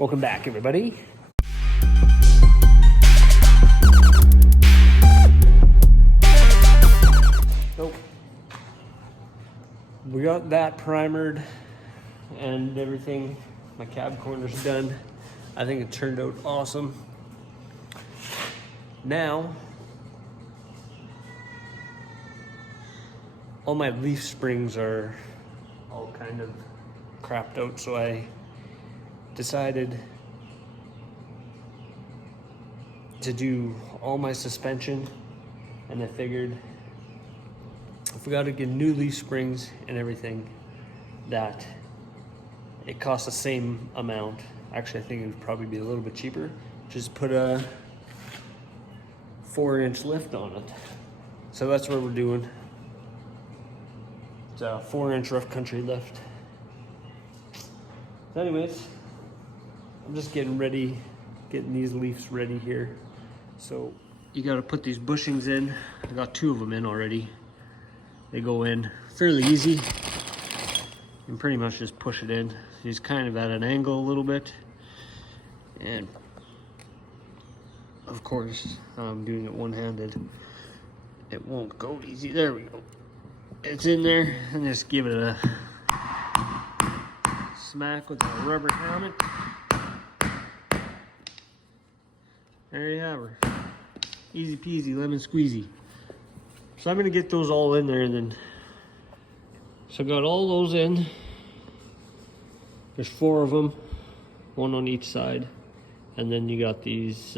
Welcome back, everybody. So, we got that primered and everything. My cab corner's done. I think it turned out awesome. Now, all my leaf springs are all kind of crapped out, so I decided to do all my suspension, and I figured if we got to get new leaf springs and everything, that it costs the same amount. Actually, I think it would probably be a little bit cheaper. Just put a 4-inch lift on it. So that's what we're doing. It's a 4-inch rough country lift. So anyways, I'm just getting these leaves ready here. So you got to put these bushings in. I got 2 of them in already. They go in fairly easy. You can pretty much just push it in. He's kind of at an angle a little bit. And of course, I'm doing it one-handed. It won't go easy. There we go. It's in there, and just give it a smack with a rubber helmet. There you have her. Easy peasy, lemon squeezy. So I'm gonna get those all in there, and then, so I got all those in. There's 4 of them, 1 on each side. And then you got these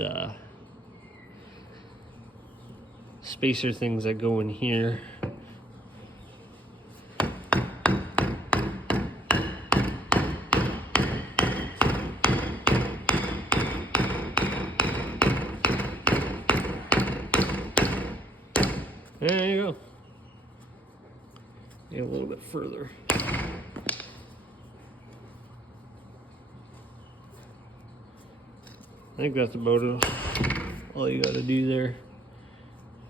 spacer things that go in here. There you go. Get a little bit further. I think that's about it. All you gotta do there.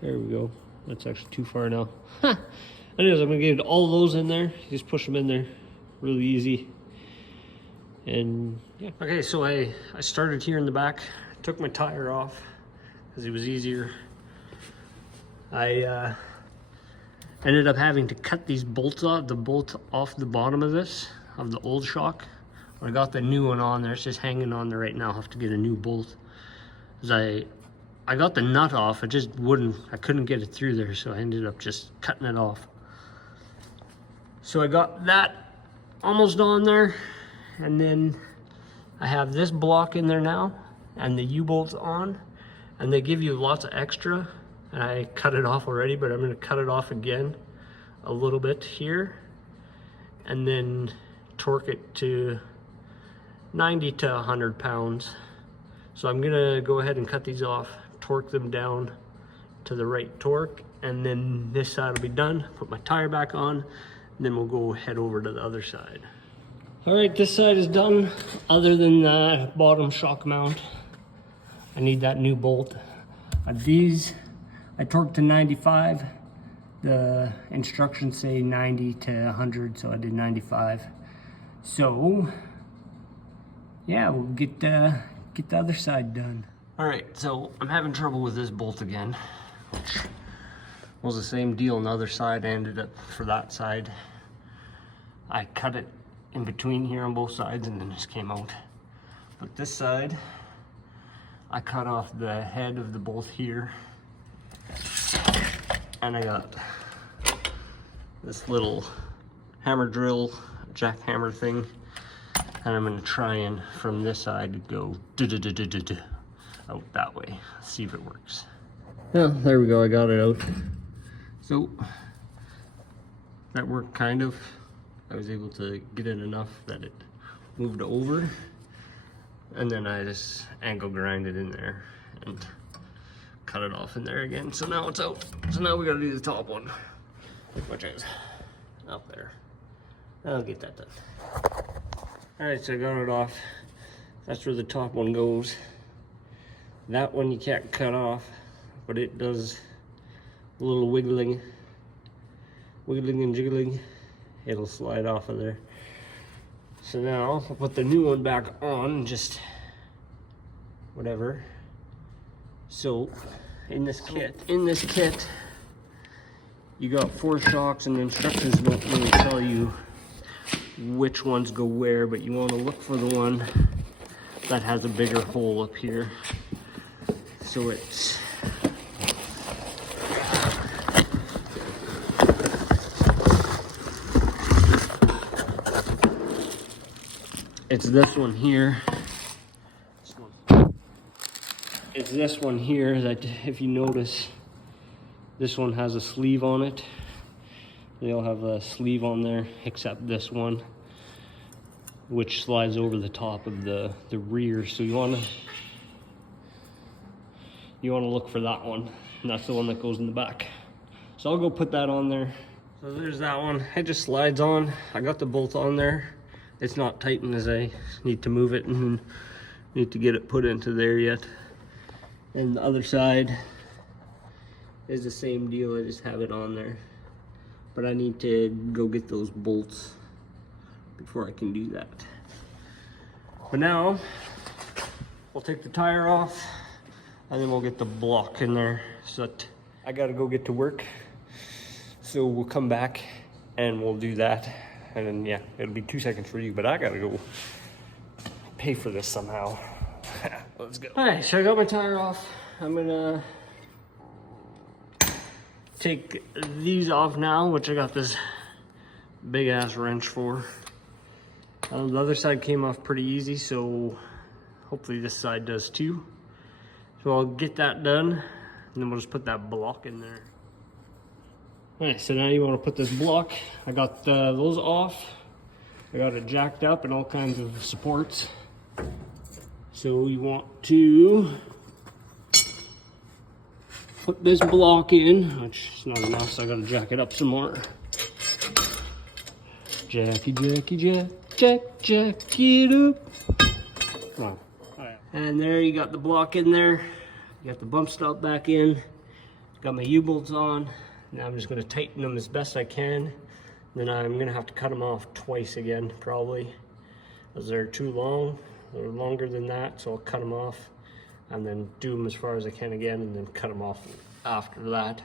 There we go. That's actually too far now. Anyways, I'm gonna get all those in there. Just push them in there. Really easy. And yeah. Okay, so I started here in the back. Took my tire off because it was easier. I ended up having to cut these bolts off, the bolt off the bottom of this, of the old shock. I got the new one on there. It's just hanging on there right now. I'll have to get a new bolt. Cause I got the nut off. It just wouldn't, I couldn't get it through there, so I ended up just cutting it off. So I got that almost on there, and then I have this block in there now, and the U-bolt's on, and they give you lots of extra, and I cut it off already, but I'm gonna cut it off again a little bit here, and then torque it to 90 to 100 pounds. So I'm gonna go ahead and cut these off, torque them down to the right torque, and then this side will be done. Put my tire back on, and then we'll go head over to the other side. All right, this side is done. Other than the bottom shock mount, I need that new bolt. These, I torqued to 95. The instructions say 90 to 100, so I did 95. So, yeah, we'll get the other side done. All right, so I'm having trouble with this bolt again, which was the same deal on the other side. I ended up, for that side, I cut it in between here on both sides and then just came out. But this side, I cut off the head of the bolt here, and I got this little hammer drill, jackhammer thing. And I'm gonna try and from this side go out that way. See if it works. Yeah, there we go, I got it out. So that worked kind of. I was able to get it enough that it moved over. And then I just angle grind it in there and cut it off in there again. So now it's out. So now we gotta do the top one, which is up there. I'll get that done. Alright, so I got it off. That's where the top one goes. That one you can't cut off, but it does a little wiggling and jiggling. It'll slide off of there. So now I'll put the new one back on, just whatever. So in this kit, you got 4 shocks, and the instructions won't really tell you which ones go where, but you want to look for the one that has a bigger hole up here. So it's this one here. It's this one here that, if you notice, this one has a sleeve on it. They all have a sleeve on there, except this one, which slides over the top of the rear. So you wanna look for that one, and that's the one that goes in the back. So I'll go put that on there. So there's that one. It just slides on. I got the bolt on there. It's not tightened, as I need to move it and need to get it put into there yet. And the other side is the same deal. I just have it on there, but I need to go get those bolts before I can do that. But now we'll take the tire off, and then we'll get the block in there. So that I gotta go get to work, so we'll come back and we'll do that. And then, yeah, it'll be 2 seconds for you, but I gotta go pay for this somehow. Let's go. All right, so I got my tire off. I'm gonna take these off now, which I got this big ass wrench for. The other side came off pretty easy, so hopefully this side does too. So I'll get that done, and then we'll just put that block in there. All right, so now you want to put this block. I got those off. I got it jacked up and all kinds of supports. So you want to put this block in, which is not enough, so I got to jack it up some more. Jack it up. Come on. All right. And there you got the block in there. You got the bump stop back in. Got my U-bolts on. Now I'm just going to tighten them as best I can. Then I'm going to have to cut them off twice again, probably, because they're too long. They're longer than that, so I'll cut them off and then do them as far as I can again, and then cut them off after that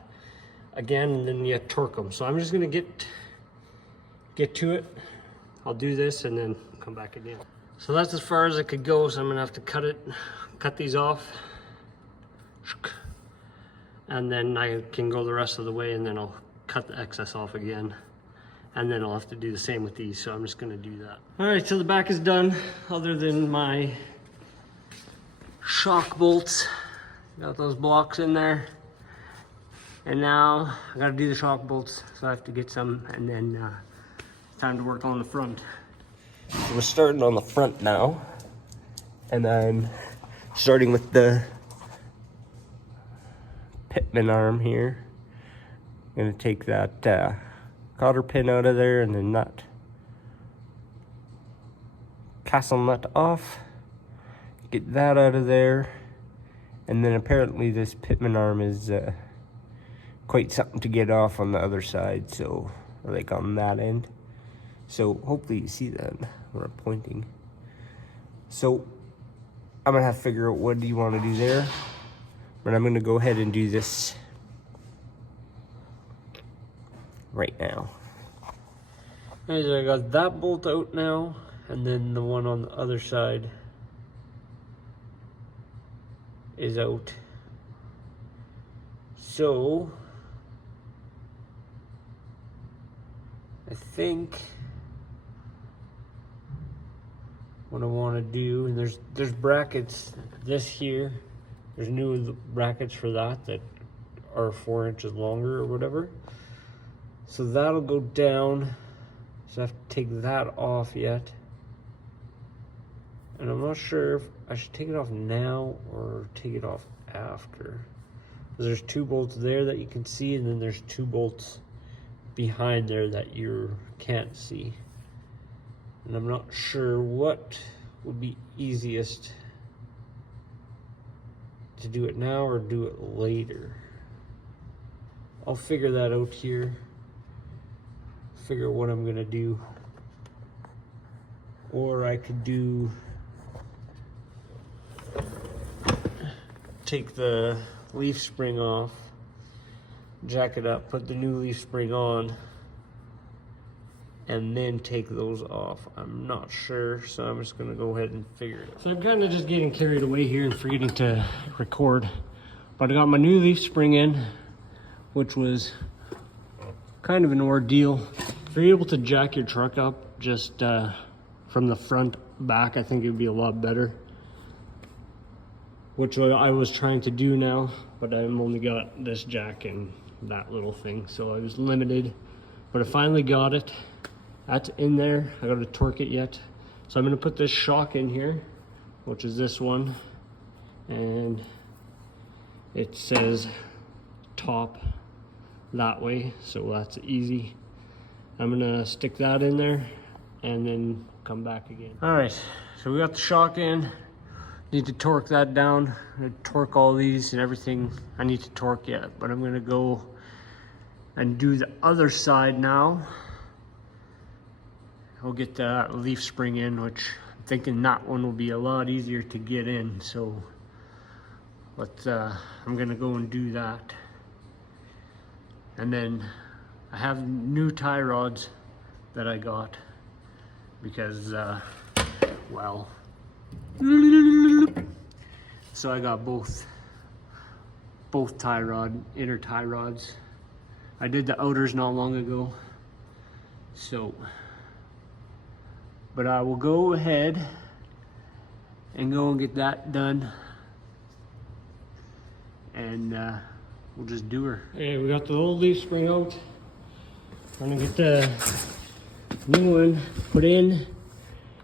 again, and then you torque them. So I'm just going to get to it. I'll do this and then come back again. So that's as far as I could go, so I'm going to have to cut these off. And then I can go the rest of the way, and then I'll cut the excess off again. And then I'll have to do the same with these, so I'm just gonna do that. All right, so the back is done, other than my shock bolts. Got those blocks in there. And now I gotta do the shock bolts, so I have to get some, and then it's time to work on the front. So we're starting on the front now, and I'm starting with the pitman arm here. I'm gonna take that cotter pin out of there, and then nut, castle nut off, get that out of there. And then apparently this pitman arm is quite something to get off on the other side, so, like on that end. So hopefully you see that when I'm pointing. So I'm gonna have to figure out what do you want to do there. But I'm gonna go ahead and do this right now. Alright, so I got that bolt out now, and then the one on the other side is out. So I think what I want to do, and there's brackets this here. There's new brackets for that are 4 inches longer or whatever. So that'll go down. So I have to take that off yet. And I'm not sure if I should take it off now or take it off after. Because there's 2 bolts there that you can see, and then there's 2 bolts behind there that you can't see. And I'm not sure what would be easiest to do it now or do it later. I'll figure that out here. Figure what I'm gonna do. or I could take the leaf spring off, jack it up, put the new leaf spring on, and then take those off. I'm not sure, so I'm just gonna go ahead and figure it out. So I'm kind of just getting carried away here and forgetting to record, but I got my new leaf spring in, which was kind of an ordeal. If you're able to jack your truck up just from the front back, I think it would be a lot better, which I was trying to do now, but I've only got this jack and that little thing, so I was limited, but I finally got it. That's in there. I gotta torque it yet. So I'm gonna put this shock in here, which is this one, and it says top that way, so that's easy. I'm gonna stick that in there and then come back again. All right, so we got the shock in. Need to torque that down. I'm gonna torque all these and everything I need to torque yet, but I'm gonna go and do the other side now. I'll get that leaf spring in, which I'm thinking that one will be a lot easier to get in, so I'm gonna go and do that. And then I have new tie rods that I got because, well, so I got both inner tie rods. I did the outers not long ago, so, but I will go ahead and go and get that done, and we'll just do her. Okay, we got the old leaf spring out. I'm gonna get the new one put in.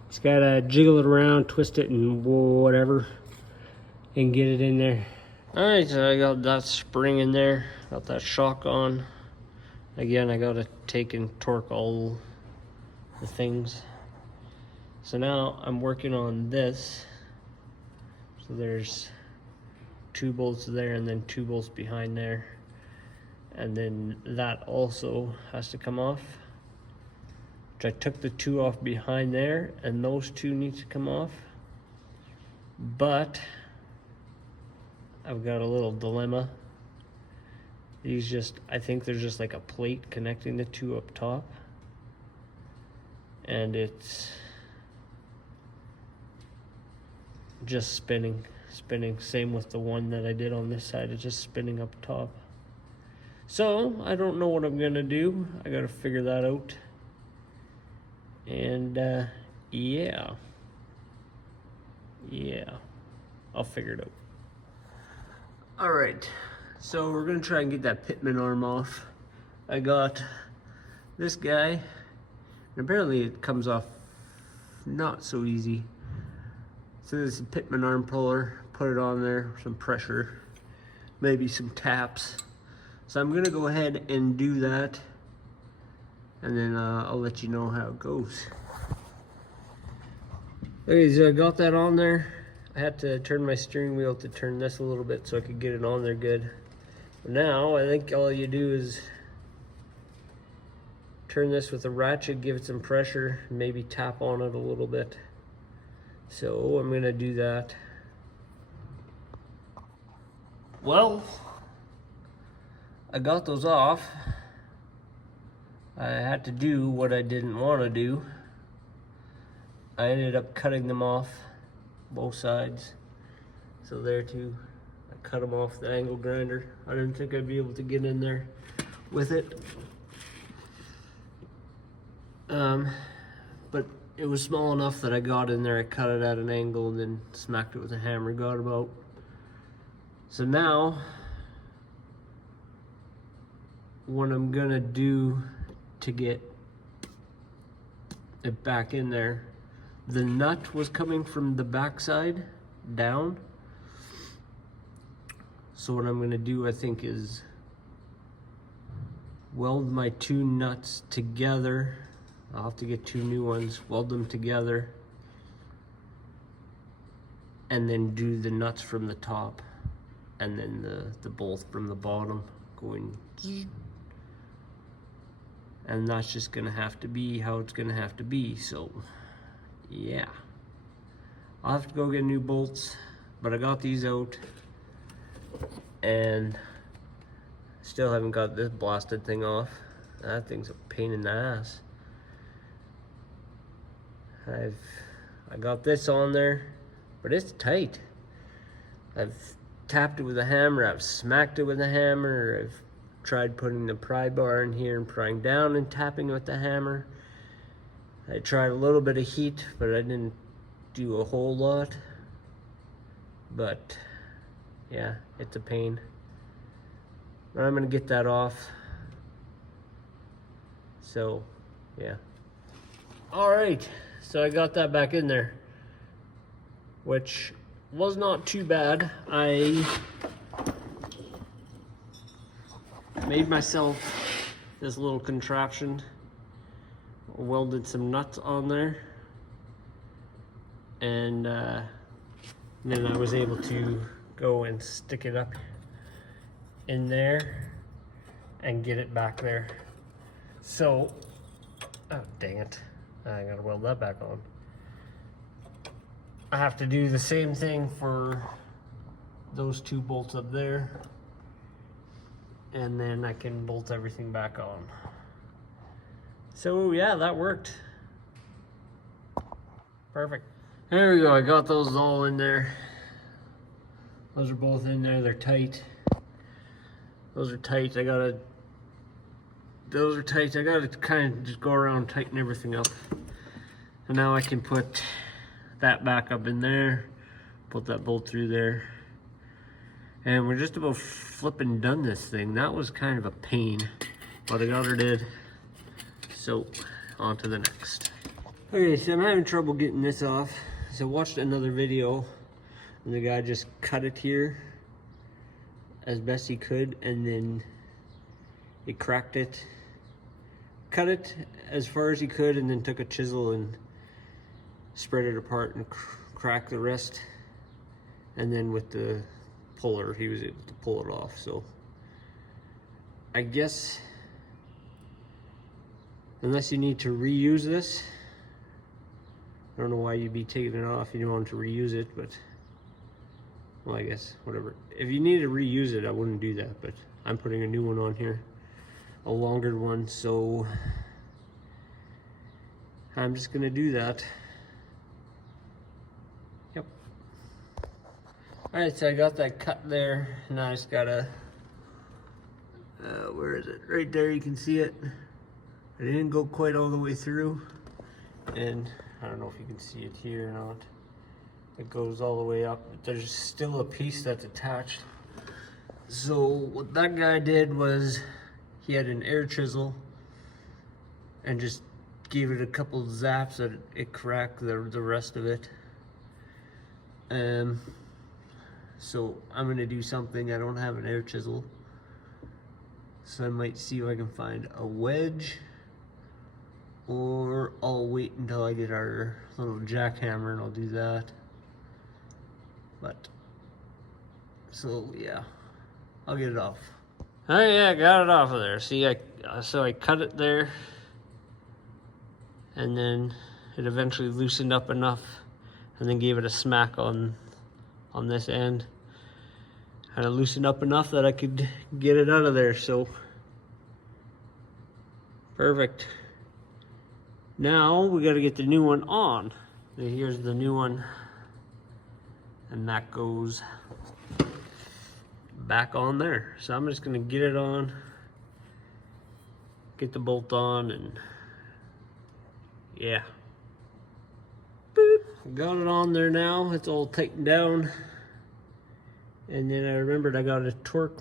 Just gotta jiggle it around, twist it, and whatever, and get it in there. All right, so I got that spring in there, got that shock on. Again, I gotta take and torque all the things. So now I'm working on this. So there's 2 bolts there and then 2 bolts behind there. And then that also has to come off. Which I took the 2 off behind there, and those 2 need to come off. But I've got a little dilemma. These just, I think there's just like a plate connecting the 2 up top. And it's just spinning. Same with the one that I did on this side, it's just spinning up top. So I don't know what I'm gonna do. I gotta figure that out. And yeah, I'll figure it out. All right, so we're gonna try and get that pitman arm off. I got this guy, and apparently it comes off not so easy. So this is a pitman arm puller, put it on there, some pressure, maybe some taps. So I'm gonna go ahead and do that, and then I'll let you know how it goes. Okay, so I got that on there. I had to turn my steering wheel to turn this a little bit so I could get it on there good. But now I think all you do is turn this with a ratchet, give it some pressure, maybe tap on it a little bit. So I'm gonna do that. Well, I got those off. I had to do what I didn't want to do. I ended up cutting them off, both sides. So there too, I cut them off the angle grinder. I didn't think I'd be able to get in there with it. But it was small enough that I got in there, I cut it at an angle and then smacked it with a hammer, got it out. So now, what I'm gonna do to get it back in there, the nut was coming from the backside down. So what I'm gonna do, I think, is weld my 2 nuts together. I'll have to get 2 new ones, weld them together, and then do the nuts from the top, and then the bolt from the bottom going. And that's just gonna have to be how it's gonna have to be. So yeah, I'll have to go get new bolts, but I got these out and still haven't got this blasted thing off. That thing's a pain in the ass. I got this on there, but it's tight. I've tapped it with a hammer, I've smacked it with a hammer, I've tried putting the pry bar in here and prying down and tapping with the hammer. I tried a little bit of heat, but I didn't do a whole lot. But yeah, it's a pain. But I'm gonna get that off. So yeah. All right, so I got that back in there, which was not too bad. I made myself this little contraption, welded some nuts on there, and then I was able to go and stick it up in there and get it back there. So, oh dang it, I gotta weld that back on. I have to do the same thing for those two bolts up there, and then I can bolt everything back on. So yeah, that worked. Perfect. There we go, I got those all in there. Those are both in there, they're tight. Those are tight, those are tight. I gotta kind of just go around and tighten everything up. And now I can put that back up in there, put that bolt through there. And we're just about flipping done this thing. That was kind of a pain, but I got her did. So, on to the next. Okay, so I'm having trouble getting this off. So I watched another video, and the guy just cut it here as best he could, and then he cracked it. Cut it as far as he could, and then took a chisel and spread it apart and cracked the rest. And then with the puller, he was able to pull it off. So I guess unless you need to reuse this, I don't know why you'd be taking it off if you don't want to reuse it, but well, I guess whatever. If you need to reuse it, I wouldn't do that, but I'm putting a new one on here, a longer one, so I'm just gonna do that. Yep. Alright, so I got that cut there. Now I just gotta, where is it? Right there, you can see it. I didn't go quite all the way through, and I don't know if you can see it here or not. It goes all the way up, but there's still a piece that's attached. So what that guy did was he had an air chisel and just gave it a couple of zaps that it cracked the rest of it. So I'm gonna do something. I don't have an air chisel, so I might see if I can find a wedge, or I'll wait until I get our little jackhammer and I'll do that. But so yeah, I'll get it off. Oh yeah, I got it off of there. See, so I cut it there, and then it eventually loosened up enough, and then gave it a smack on this end, and it loosened up enough that I could get it out of there. So perfect. Now we got to get the new one on. Here's the new one, and that goes back on there. So I'm just gonna get it on, get the bolt on, and yeah. Boop. Got it on there now. It's all tightened down. And then I remembered I gotta torque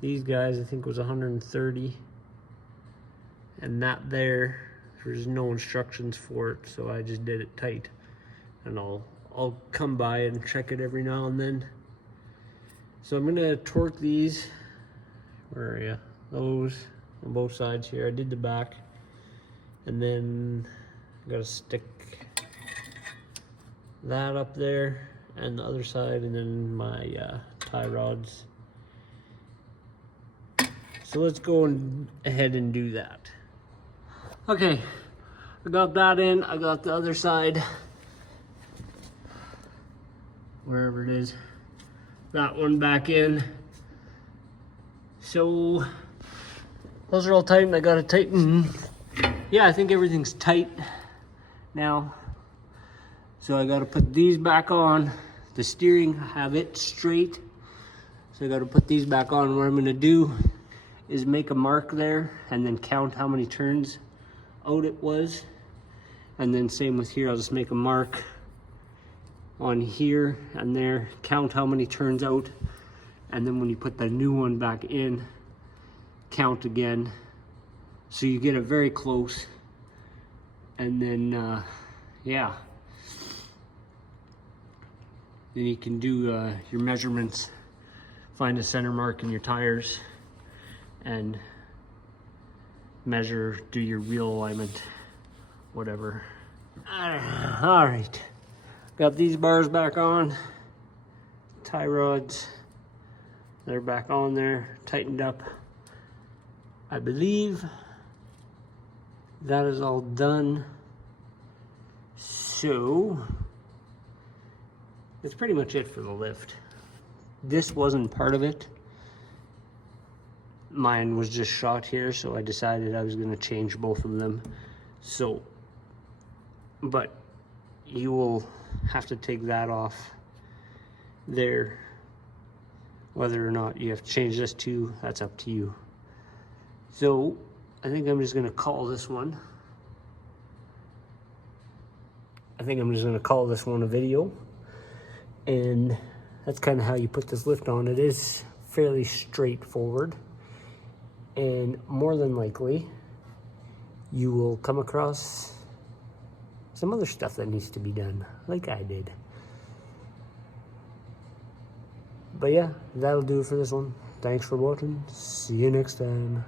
these guys, I think it was 130. And that there's no instructions for it, so I just did it tight. And I'll come by and check it every now and then. So I'm gonna torque these. Where are you? Those on both sides here. I did the back, and then I gotta stick that up there and the other side, and then my tie rods. So let's go ahead and do that. Okay, I got that in. I got the other side, wherever it is, that one back in. So those are all tight, and I gotta tighten. Yeah, I think everything's tight now. So I gotta put these back on. The steering, have it straight. So I gotta put these back on. What I'm gonna do is make a mark there and then count how many turns out it was. And then same with here, I'll just make a mark on here and there, count how many turns out. And then when you put the new one back in, count again. So you get it very close. And then, yeah. Then you can do your measurements, find a center mark in your tires, and measure, do your wheel alignment, whatever. All right, got these bars back on, tie rods, they're back on there, tightened up. I believe that is all done. So that's pretty much it for the lift. This wasn't part of it. Mine was just shot here, so I decided I was gonna change both of them. So, but you will have to take that off there. Whether or not you have to change this too, that's up to you. So, I think I'm just gonna call this one. I think I'm just gonna call this one a video. And that's kind of how you put this lift on. It is fairly straightforward, and more than likely you will come across some other stuff that needs to be done, like I did. But yeah, that'll do it for this one. Thanks for watching. See you next time.